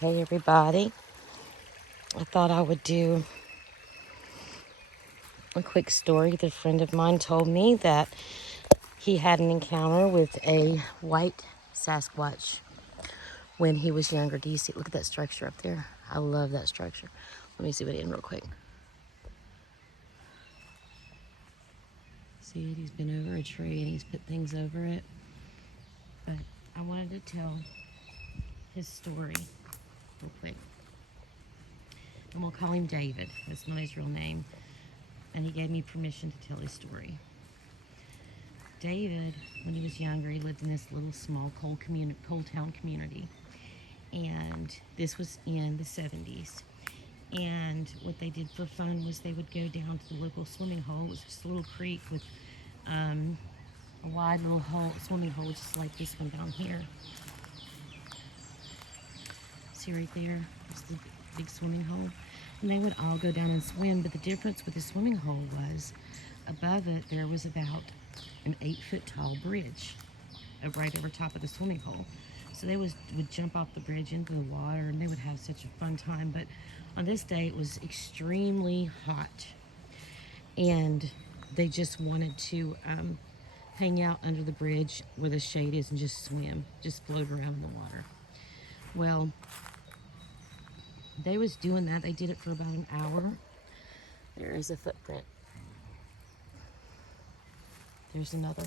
Hey everybody, I thought I would do a quick story that a friend of mine told me that he had an encounter with a white Sasquatch when he was younger. Do you see? Look at that structure up there. I love that structure. Let me zoom it in real quick. See it? He's been over a tree and he's put things over it. But I wanted to tell his story real quick. And we'll call him David. That's not his real name. And he gave me permission to tell his story. David, when he was younger, he lived in this little small coal town community. And this was in the 70s. And what they did for fun was they would go down to the local swimming hole. It was just a little creek with a wide little swimming hole, just like this one down here. See right there? There's the big swimming hole. And they would all go down and swim, but the difference with the swimming hole was above it there was about an 8-foot tall bridge right over top of the swimming hole. So they would jump off the bridge into the water and they would have such a fun time. But on this day it was extremely hot and they just wanted to hang out under the bridge where the shade is and just swim, just float around in the water. Well, they was doing that. They did it for about an hour. There is a footprint. There's another.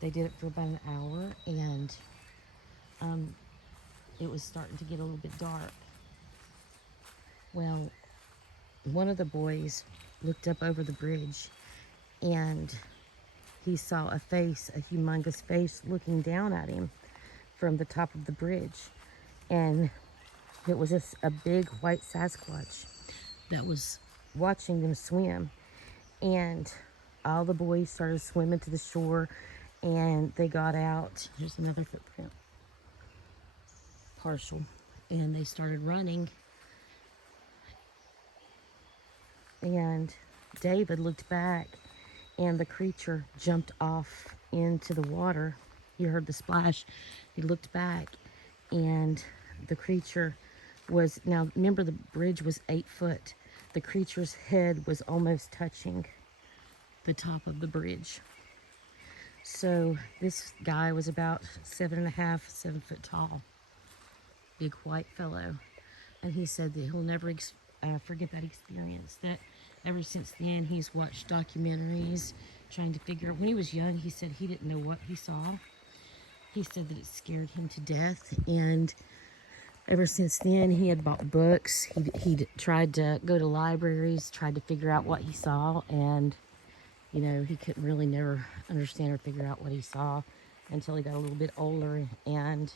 They did it for about an hour and it was starting to get a little bit dark. Well, one of the boys looked up over the bridge and he saw a face, a humongous face looking down at him from the top of the bridge. And it was a big white Sasquatch that was watching them swim. And all the boys started swimming to the shore and they got out. Here's another footprint, partial. And they started running. And David looked back and the creature jumped off into the water. You heard the splash. He looked back and the creature was, now remember the bridge was 8 foot. The creature's head was almost touching the top of the bridge. So this guy was about 7.5, 7 foot tall, big white fellow. And he said that he'll never forget that experience. That ever since then, he's watched documentaries trying to figure out. When he was young, he said he didn't know what he saw. He said that it scared him to death. And ever since then, he had bought books. He'd tried to go to libraries, tried to figure out what he saw. And, you know, he couldn't really never understand or figure out what he saw until he got a little bit older. And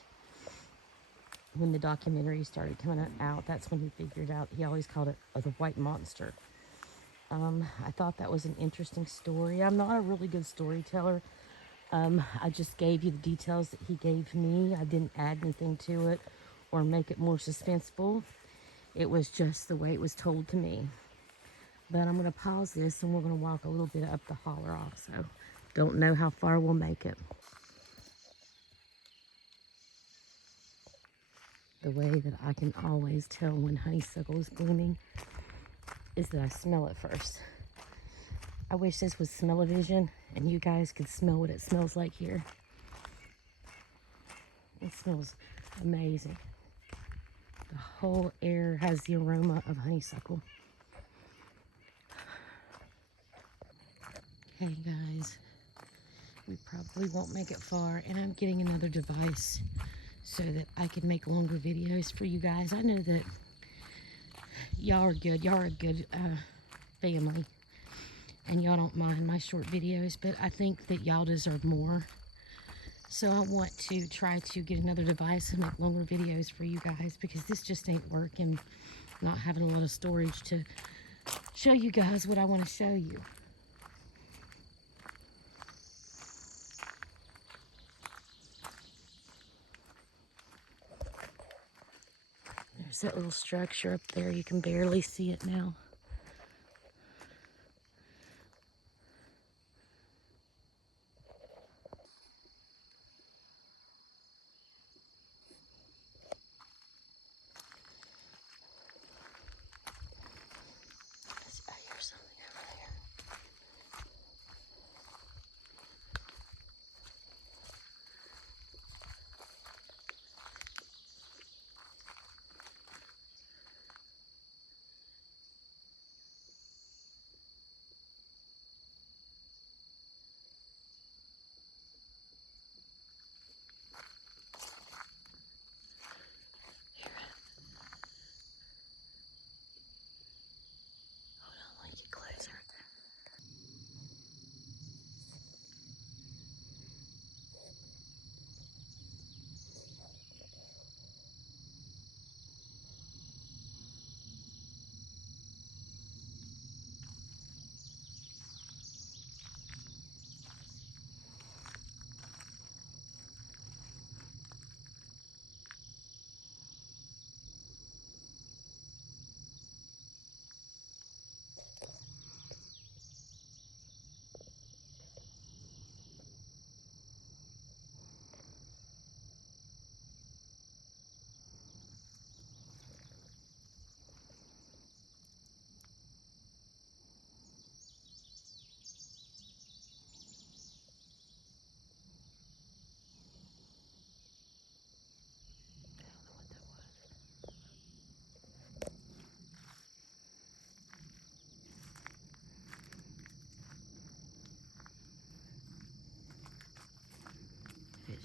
when the documentary started coming out, that's when he figured out. He always called it the white monster. I thought that was an interesting story. I'm not a really good storyteller. I just gave you the details that he gave me. I didn't add anything to it or make it more suspenseful. It was just the way it was told to me. But I'm going to pause this and we're going to walk a little bit up the holler also. Don't know how far we'll make it. The way that I can always tell when honeysuckle is blooming is that I smell it first. I wish this was smell-o-vision and you guys could smell what it smells like here. It smells amazing. The whole air has the aroma of honeysuckle. Hey guys, we probably won't make it far, and I'm getting another device so that I can make longer videos for you guys. I know that y'all are good. Y'all are a good family, and y'all don't mind my short videos, but I think that y'all deserve more. So I want to try to get another device and make longer videos for you guys because this just ain't working. Not having a lot of storage to show you guys what I want to show you. There's that little structure up there. You can barely see it now.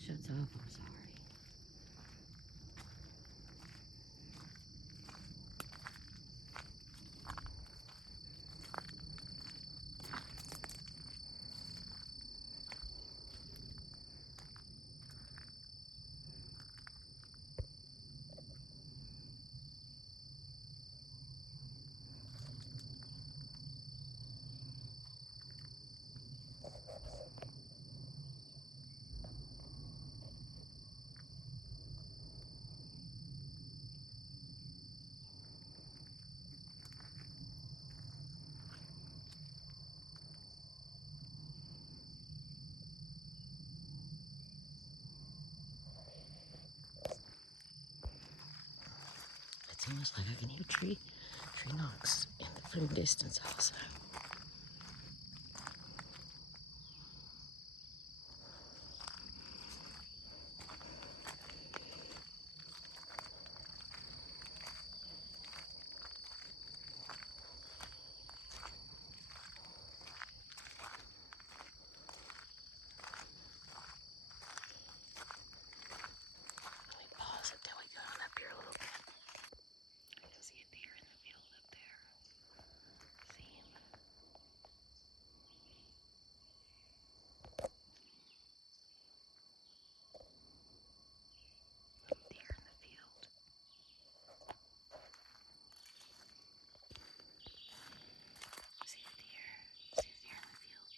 Shuts off, I'm sorry. It's almost like I can hear tree knocks from a distance also. Let me pause it till we go on up here a little bit. I can see a deer in the field up there. See him? Little deer in the field. See a deer. See a deer in the field.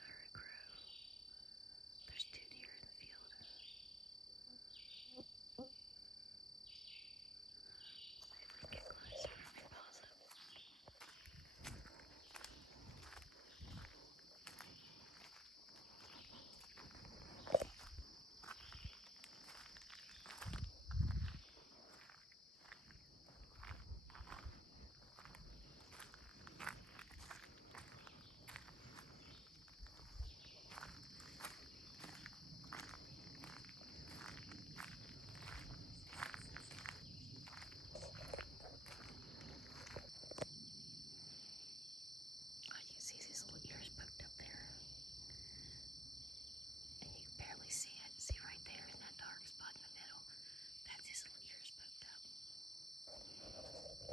Or a crow. There's two deer in the field. If we get closer, let me pause it. Oh, you see his little ears poked up there. And you can barely see it. See right there in that dark spot in the middle? That's his little ears poked up.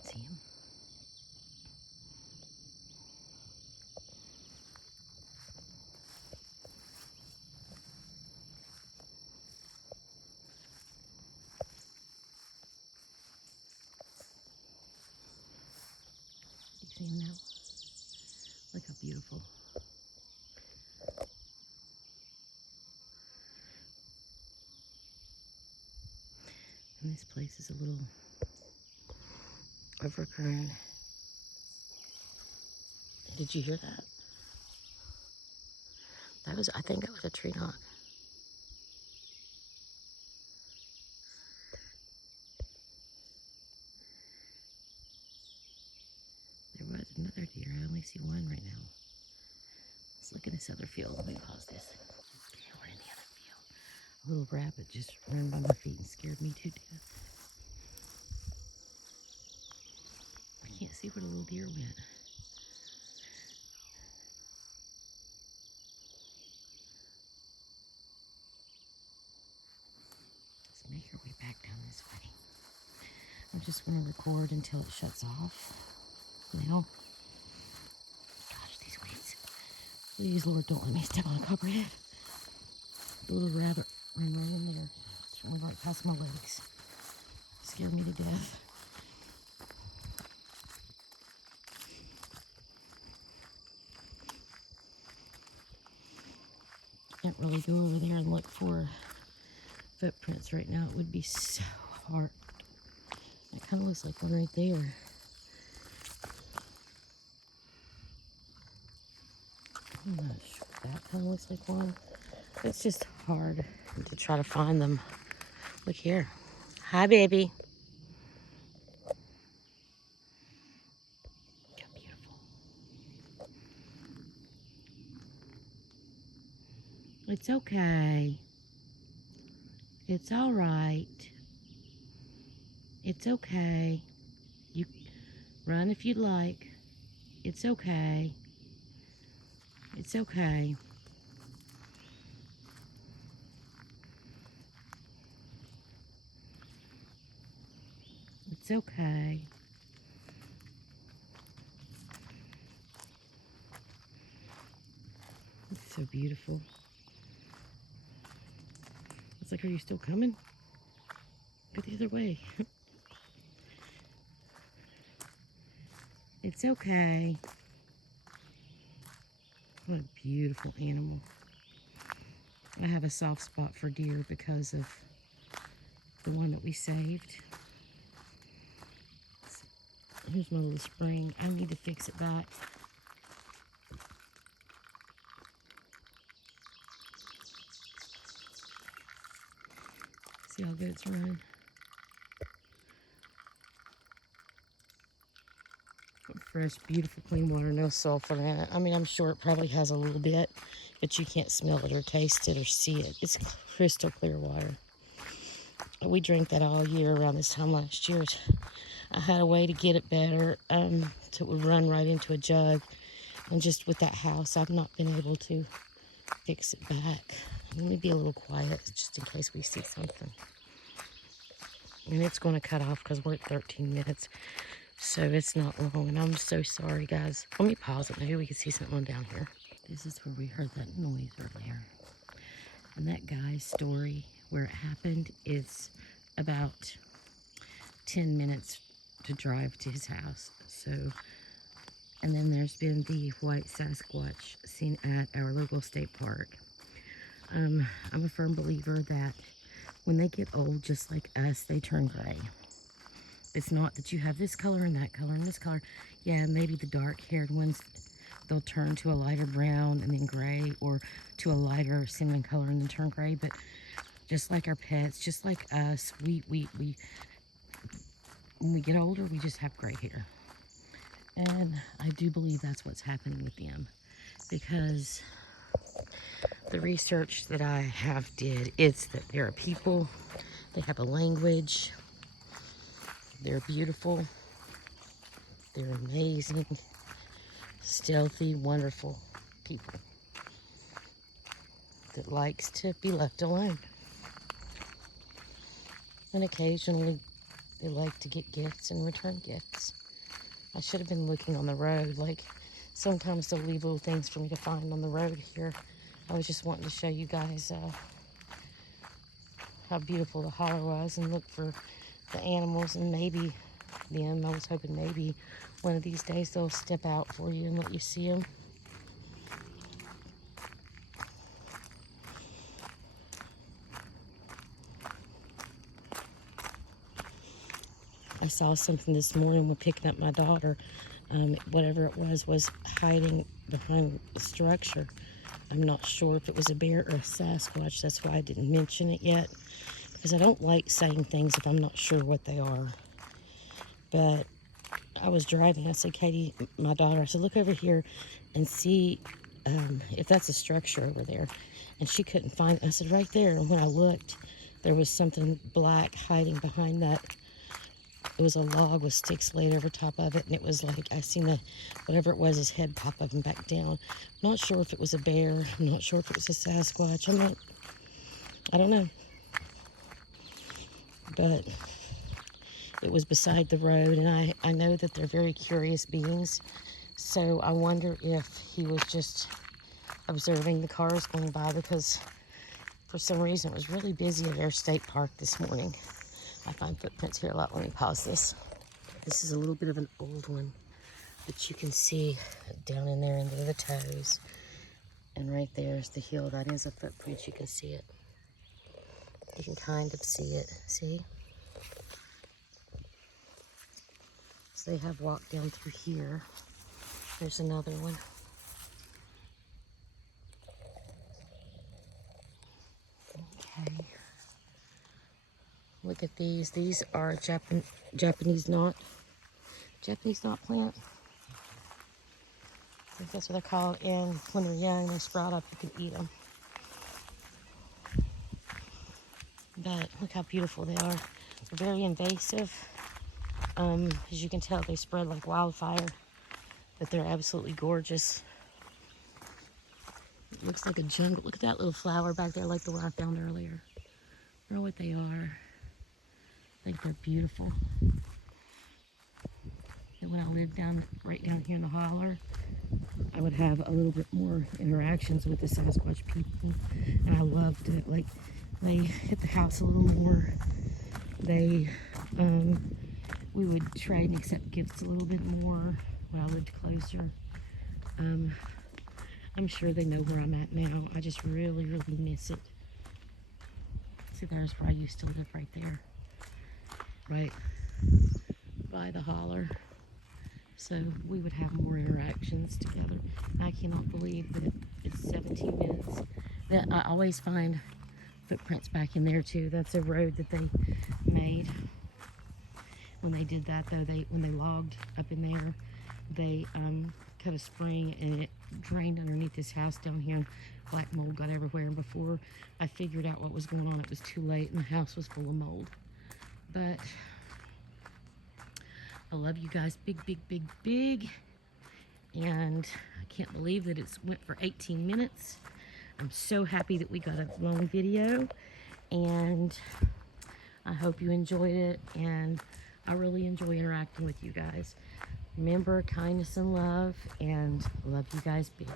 See him? You see him now? Look how beautiful. And this place is a little overgrown. Did you hear that? I think that was a tree knock. There was another deer. I only see one right now. Let's look at this other field. Let me pause this. Okay, we're in the other field. A little rabbit just ran by my feet and scared me to death. I can't see where the little deer went. Let's make our way back down this way. I just want to record until it shuts off. Now, gosh, these weeds. Please, Lord, don't let me step on a copperhead. The little rabbit ran right in there. Just went right past my legs. Scared me to death. Can't really go over there and look for footprints right now. It would be so hard. It kind of looks like one right there. I'm not sure. That kind of looks like one. It's just hard to try to find them. Look here. Hi, baby. Look how beautiful. It's okay. It's all right. It's okay. You Run if you'd like. It's okay. It's okay. It's okay. It's so beautiful. It's like, are you still coming? Go the other way. It's okay. What a beautiful animal. I have a soft spot for deer because of the one that we saved. Here's my little spring. I need to fix it back. See how good it's running. Fresh, beautiful, clean water, no sulfur in it. I mean, I'm sure it probably has a little bit, but you can't smell it or taste it or see it. It's crystal clear water. We drank that all year around this time last year. I had a way to get it better, so it would run right into a jug. And just with that house, I've not been able to fix it back. Let me be a little quiet just in case we see something. And it's going to cut off because we're at 13 minutes. So it's not long, and I'm so sorry, guys. Let me pause it. Maybe we can see something down here. This is where we heard that noise earlier. And that guy's story, where it happened, is about 10 minutes to drive to his house. So, and then there's been the white Sasquatch seen at our local state park. I'm a firm believer that when they get old, just like us, they turn gray. It's not that you have this color and that color and this color. Yeah, maybe the dark-haired ones, they'll turn to a lighter brown and then gray, or to a lighter cinnamon color and then turn gray. But just like our pets, just like us, we when we get older, we just have gray hair. And I do believe that's what's happening with them, because the research that I have did, it's that there are people, they have a language, they're beautiful, they're amazing, stealthy, wonderful people that likes to be left alone. And occasionally they like to get gifts and return gifts. I should have been looking on the road. Like, sometimes they'll leave little things for me to find on the road here. I was just wanting to show you guys how beautiful the holler was, and look for the animals, and maybe them. I was hoping maybe one of these days they'll step out for you and let you see them. I saw something this morning when picking up my daughter. Whatever it was hiding behind the structure. I'm not sure if it was a bear or a Sasquatch. That's why I didn't mention it yet, because I don't like saying things if I'm not sure what they are. But I was driving. I said, Katie, my daughter, I said, look over here and see if that's a structure over there. And she couldn't find it. I said, right there. And when I looked, there was something black hiding behind that. It was a log with sticks laid over top of it, and it was like, I seen whatever it was, his head pop up and back down. I'm not sure if it was a bear. I'm not sure if it was a Sasquatch. I don't know. But it was beside the road, and I know that they're very curious beings. So I wonder if he was just observing the cars going by, because for some reason it was really busy at our state park this morning. I find footprints here a lot. Let me pause this. This is a little bit of an old one, but you can see down in there into the toes. And right there's the heel. That is a footprint. You can see it. You can kind of see it. See? So they have walked down through here. There's another one. Okay. Look at these. These are Japanese knot plant. I think that's what they're called. And when they're young, they sprout up. You can eat them. But look how beautiful they are. They're very invasive. As you can tell, they spread like wildfire, but they're absolutely gorgeous. It looks like a jungle. Look at that little flower back there, like the one I found earlier. I don't know what they are. I think they're beautiful. And when I lived right down here in the holler, I would have a little bit more interactions with the Sasquatch people, and I loved it. Like, they hit the house a little more. They, we would trade and accept gifts a little bit more when I lived closer. I'm sure they know where I'm at now. I just really, really miss it. See, there's where I used to live, right there. Right by the holler. So we would have more interactions together. I cannot believe that it's 17 minutes. That I always find footprints back in there too. That's a road that they made. When they did that though, when they logged up in there, they cut a spring and it drained underneath this house down here, and black mold got everywhere. And before I figured out what was going on, it was too late and the house was full of mold. But I love you guys big, big, big, big. And I can't believe that it's went for 18 minutes. I'm so happy that we got a long video, and I hope you enjoyed it, and I really enjoy interacting with you guys. Remember, kindness and love, and love you guys big.